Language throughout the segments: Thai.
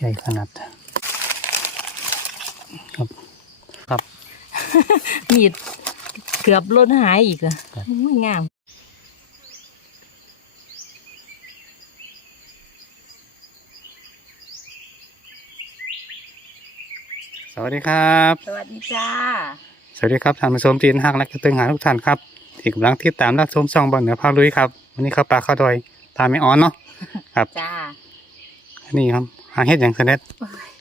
ใหญ่ขนาดครับ ครับ มีดเกือบล้นหายอีกอะครับอุ้ยงามสวัสดีครับ สวัสดีจ้า สวัสดีครับท่านผู้ชมที่หักและกระตึงหาทุกท่านครับที่กำลังติดตามรับชมช่องบอลเหนือพาลุยครับ วันนี้เข้าป่าเข้าดอย ตามไม่อ้อนเนาะจ้า อันนี้ครับหาเห็ดอย่างเสด็จ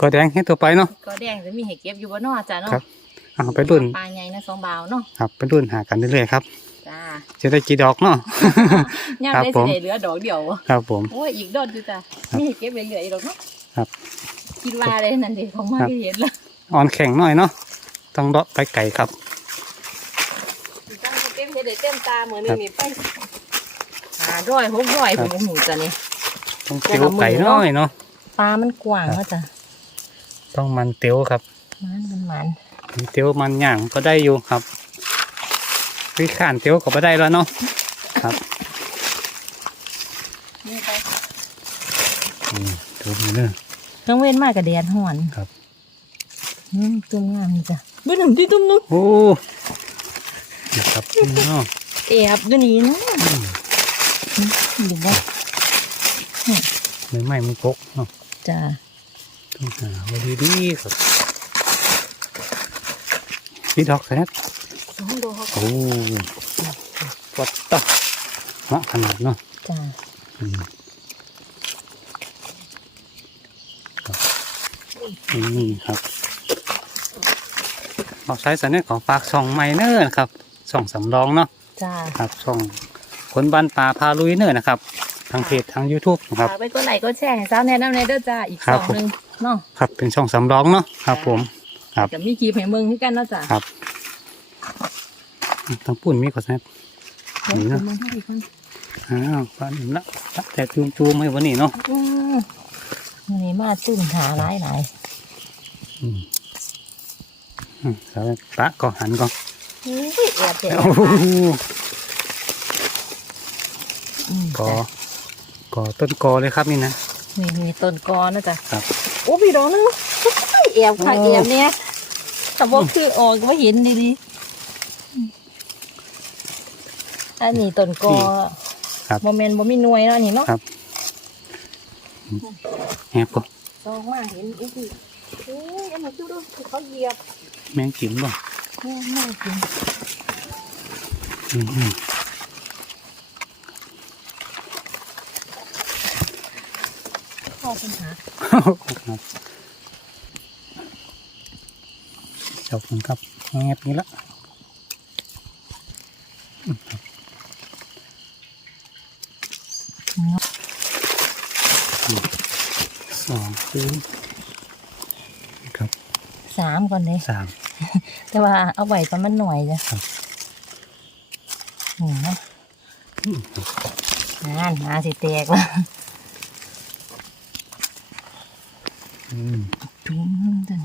ก็แดงเห็ดตัวไปเนาะก็แดงจะมีให้เก็บอยู่บ่เนอจ้าเนาะครับเอาไปรุ่นปลาใหญ่นะสองบาวเนาะครับไปรุ่นหากันเรื่อยๆครับจ้าจะได้กี่ดอกเนาะย่ามครับได้ผสิมได้เหลือดอกเดียวครับผมโอ้ยอีกดอกอยู่จ้าครับมีให้เก็บเหลือๆอีกดอกเนาะครับคิดว่าเลยนั่นเด็ของมาครับที่เห็นแล้วอ่อนแข็งหน่อยเนาะต้องเลาะไปไก่ครับจ้าเก็บเห็ดได้เต็มตาเหมือนครับนี่ไปหาร้อยหกร้อยครัผบมหูจ้ะนี่ ต้องเตียวไก่น้อยเนาะปลามันกว้างครับก็จ้ะต้องมันเตียวครับ มันมันมันมีเตียวมันย่างก็ได้อยู่ครับวิขานเตียวก็ไม่ได้แล้วเนาะครับนี่ไปอืมดูมือเนอะต้องเว้นมากกับแดดห่อนครับอืมตุ้มงามนี่จ้ะไม่ถึงที่ตุ้มนุ๊กโอ้นะครับเนาะแอบอยู่นี่นะดูว่า ไม่ไหม้มันกกเนาะจ้าต้องหาไว้ดีๆครับพี่ดอกแซ่บน้องดูเขาโอ้ปัดตะเหมาะขนาดเนาะจ้าอืมครับนี่ครับเราใช้สัญญาณของปากช่องไมเนอร์นะครับช่องสำรองเนาะจ้าครับช่องคนบ้านป่าพาลุยเนอร์นะครับ ทางเพจทาง YouTube นะครับ ฝากไปกดไลค์กดแชร์ให้สาวแนะนำในอยเด้อจ้าอีกครัสบองผม หนึ่งเนาะ ครับเป็นช่องสำรองเนาะครับ ผม ครับจะมีคลิปให้มึงให้กันเนาะจ้าครับทางปุ่นมีขอแซ่บ นี่เนาะมึงให้อีกคนอ้าวฟันละแต่จูมจูมๆให้วันนี้เนาะอืมวันนี้มาตุ้นหาหลายหลายอืมอืมแล้วปะก็หันก่อนอุ้ยแอบเจ็บโอ้โหอืมกอ กอต้นกอเลยครับนี่นะนี่มีต้นกอนะจ้ะครับโอ้พี่ดอกนึงแอบค่ะโอ้แอบเนี่ยแต่ว่าคือออกก็เห็นดีๆอันนี้ต้นกอครับโมเมนต์บ่มีหน่วยเนาะนี่เนาะครับแอบก็ลองมาเห็นอีกทีเอ้ยอันนี้ดูดูคือเขาเหยียบ แมงกินบ่แม่แม่กินอืม อืมข้อปัญหาครับจบมันครับแงบนี้ละสองคืนครับสามก่อนเลยสามแต่ว่าเอาไหวก่อนมันหน่อยจ้ะครับนี่นะงานหาสิแตกแล้ว อืม จุ้มจัง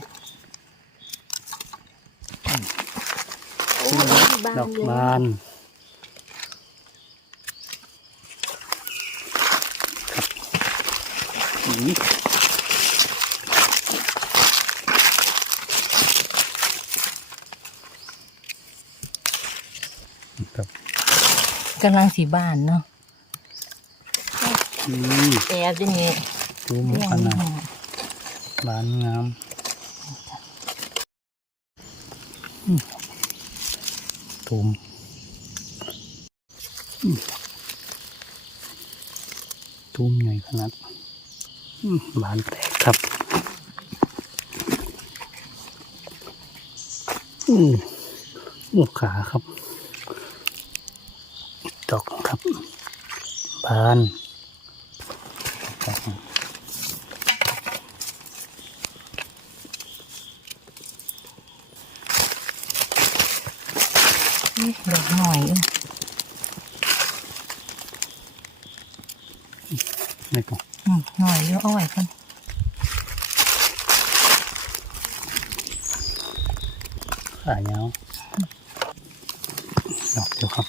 โอ้ยบานดอกเลยบานครับอีครับกำลังสีบานเนาะอืมแอบจะนี่ดูมุกเลี้ยงขนาดนี่ บานงามตูมอืมตูมใหญ่ขนาดบานแตกครับอืมลูกขาครับดอกครับ บานครับ นี่ ดอกหน่อยเอ้ยนี่ก็อืมหน่อยเยอะเอาไว้กันขายาวดอกเดียวครับ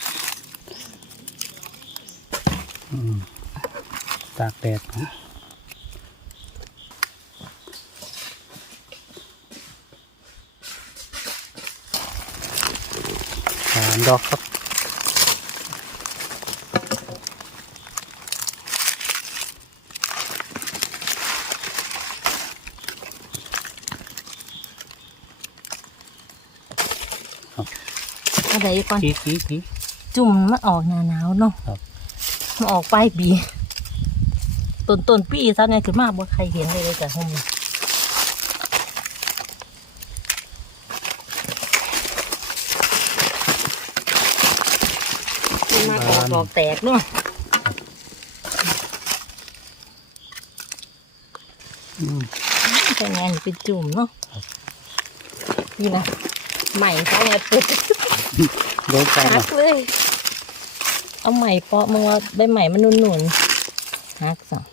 อืมตากแดดครับามดอกครับอะไรก่อนกี้กี้กี้จุ่มมันออกหนาหนาวเนาะครับมันออกปลายปีต้นต้นปีซะเนี่ยคือมากบ่ใครเห็นเลยเลยจ้ะหุ่มมันมาออก ดอกแตกเนาะอืมแต่งานเป็นจุ่มเนาะนี่นะใหม่เขาไงปุ๊บโดนใจหันะกเลย เอาใหม่เปาะมึงว่าใบใหม่มันนุ่นๆหักสอง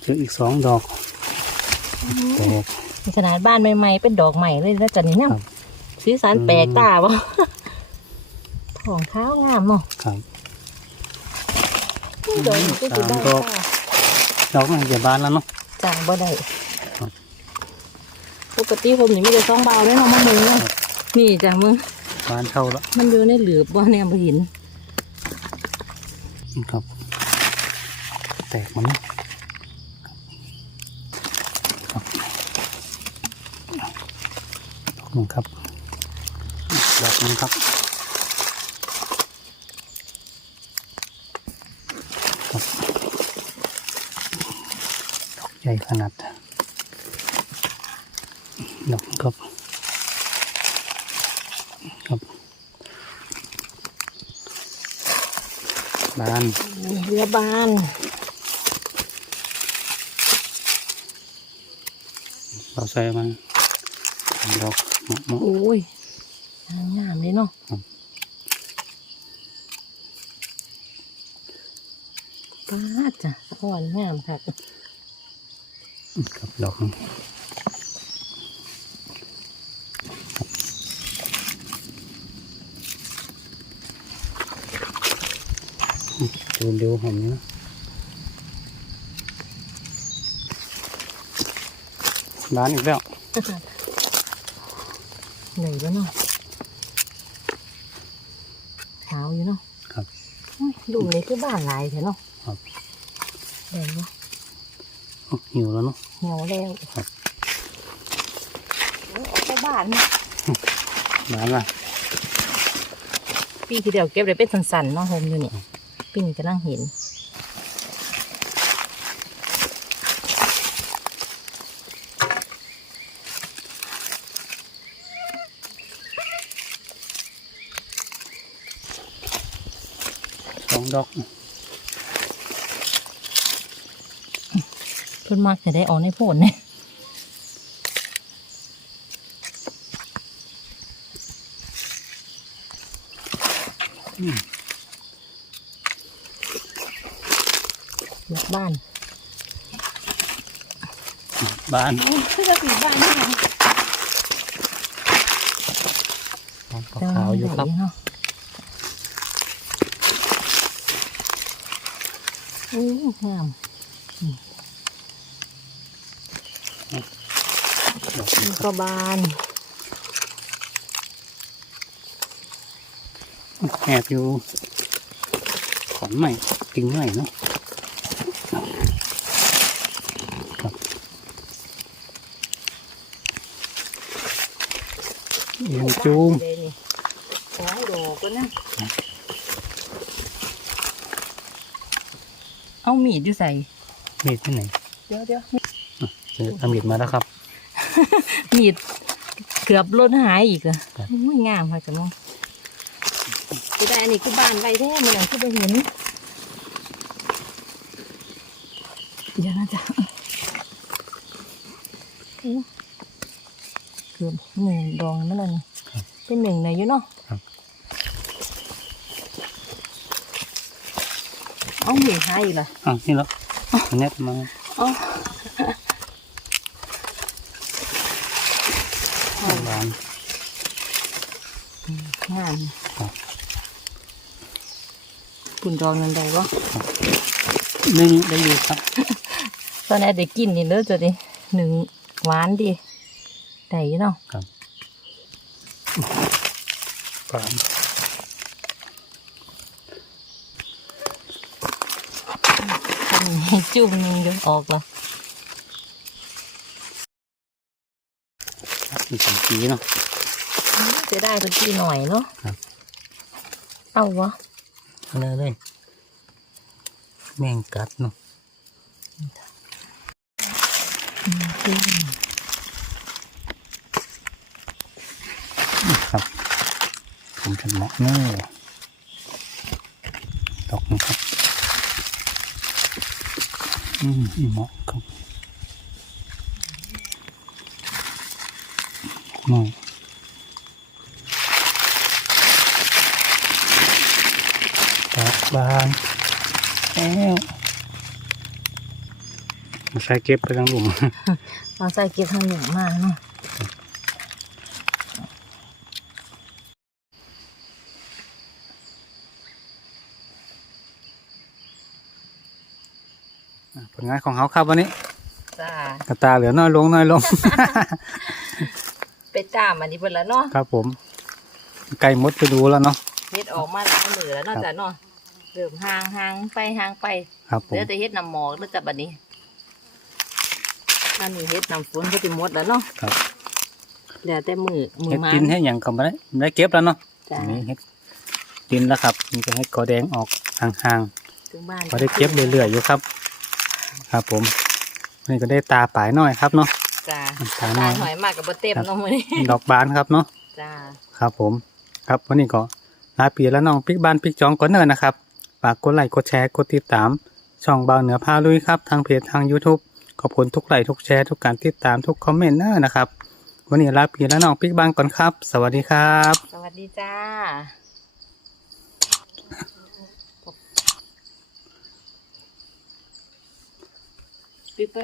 เจออีกสองดอกแตกมีขนาดบ้านใหม่ๆเป็นดอกใหม่เลยแล้วจันนี่นะครับสีสันแปลกตาบ่ ทองเท้างามเนาะครับ ดอกนี้ก็จะได้สามดอก ค่ะดอกมันจะบานแล้วเนาะ จ้างบ่ได้ครับ ปกติผมนี่มีแต่สองเบาด้วยเนาะมะมึงเนาะนี่จ้ะมึงบานเท่าแล้วมันอยู่ในหลืบบ่เนี่ยบ่เห็นครับ แตกมันนะครับดอกหนึ่งครับดอกหนึงครับครับดอกใหญ่ขนาดดอกหนึ่งครับครับบานเรือบานเราใส่มันดอกมะม่วงโอ้ยงามเลยเนาะครับป้าดจ้ะอ่อนงามค่ะ กับดอกหนึ่งดูเร็วหอมเนี้นะร้านอีกแล้วเหนื่อยแล้วเนาะขาวอยู่เนาะครับอุ้ยลุงเลยคือบ้านหลายเถอะเนาะครับแดงเนาะ หิวแล้วเนาะเหี่ยวแล้วครับโอ้ยออกไปบ้านเนี่ยร้านละปีที่เดียวเก็บได้เป็นสันๆเนาะโฮมอยู่นี่ปีนี้กำลังเห็นสองดอก เพิ่นมากจะได้ออกในโผลเนี่ยอยากบ้าน บ้านคือจะปีบ้านนี่ขาวๆอยู่ครับเนาะโอ้งาม ดอกนี่ก็บานแอบอยู่ขอนใหม่กิ่งใหม่เนาะยังจูมสองดอกก็นะเอามีดอยู่ใส่มีดที่ไหน เดี๋ยวเดี๋ยวเอามีดมาแล้วครับ มีดเกือบล้นหายอีกอะครับอุ้ยงามค่ะจังเนาะจะได้อันนี้คือบ้านไรแท้มันอย่างที่ไปเห็นเดี๋ยวนะจ๊ะโอ้เกือบหนึ่งดองนั่นเลยนี่เป็นหนึ่งในอยู่เนาะครับเอาหมีหายอีกเหรออะนี่แล้วอันนี้มาเอา บาน งามครับปุ่นดองนั่นได้ปะหนึ่งได้อยู่ครับ ตอนนี้ได้กินนี่เด้อจะดิหนึ่งหวานดีได้อยู่เนาะครับบานทำให้จุ่มหนึงเดี๋ยวออกแล้วอีกสองปีเนาะ จะได้เป็นที่หน่อยเนาะครับ เอาวะเลยเลยแมงกัดเนาะครับ ผมจะเหมาะเนอะดอกนะครับ อืมเหมาะครับหน่อยดอก บานแล้วมาใส่เก็บไปทั้งหลุมเราใส่เก็บทางหนึ่งมาเนาะผลงานของเขาครับวันนี้จ้ากระตาเหลือน้อยลงน้อยลง ไปตามอันนี้เพิ่นแล้วเนาะ ครับผม ไก่มดไปดูแล้วเนาะเฮ็ดออกมาหลายมือแล้วเนาะครับจ้ะเนาะ เริ่มห่างห่างไปห่างไปครับผเหลืมอแต่เฮ็ดน้ำหมอกแล้วจ้ะบัดนี้อันนี้เฮ็ดน้ำฝนก็สิหมดแล้วเนาะครับเหลือแต่มือมือเฮ็ดมาดินให้อย่างก็ไม่ได้ไม่ได้เก็บแล้วเนาะจ้ะอันนี้เฮ็ดดินแล้วครับนี่ก็เฮ็ดกอแดงออกห่างถึงบ้านๆพอได้เก็บเรื่อยๆอยู่ครับ ครับผมวันนี้ก็ได้ตาปลายน้อยครับเนาะจ้าตาตาน้อย หอยมากกับบ่เต็มเนาะมื้อนี้ดอกบานครับเนาะ จ้าครับผม ครับวันนี้ก็ลาปีแล้วน้องปิกบ้านปิกจองก่อนเนอะนะครับ ฝากกดไลค์กดแชร์กดติดตาม ช่องบาวเหนือพาลุยครับทางเพจทาง YouTube ขอบคุณทุกไลค์ทุกแชร์ทุกการติดตามทุกคอมเมนต์นะครับ วันนี้ลาพี่และน้องปิ๊กบางก่อนครับ สวัสดีครับ สวัสดีจ้าปิ๊ก